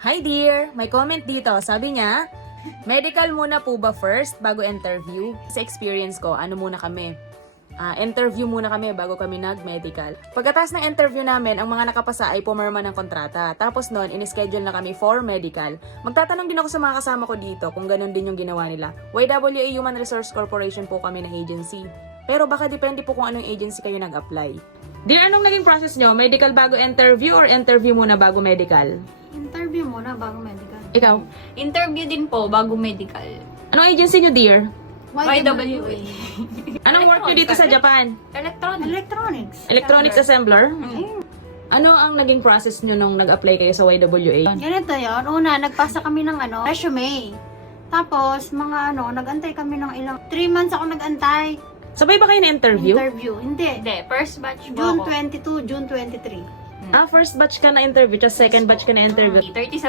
Hi dear! May comment dito. Sabi niya, medical muna po ba first bago interview? Sa experience ko, ano muna kami? Interview muna kami bago kami nag-medical. Pagkatapos ng interview namin, ang mga nakapasa ay pumirma ng kontrata. Tapos noon, in-schedule na kami for medical. Magtatanong din ako sa mga kasama ko dito kung ganun din yung ginawa nila. YWA Human Resource Corporation po kami na agency. Pero baka depende po kung anong agency kayo nag-apply. Dear, anong naging process nyo? Medical bago interview or interview muna bago medical? Interview muna bago medical. Ikaw? Interview din po bago medical. Anong agency nyo, dear? YWA. Anong work nyo dito sa Japan? Electronics. Electronics assembler? Ano ang naging process nyo nung nag-apply kayo sa YWA? Ganito yun. Una, nagpasa kami ng resume. Tapos, nag-antay kami ng 3 months ako nag-antay. Sabay ba kayo na interview? Interview. Hindi. Hindi, first batch po June ako. 22, June 23. First batch ka na interview, tapos second batch ka na interview. 37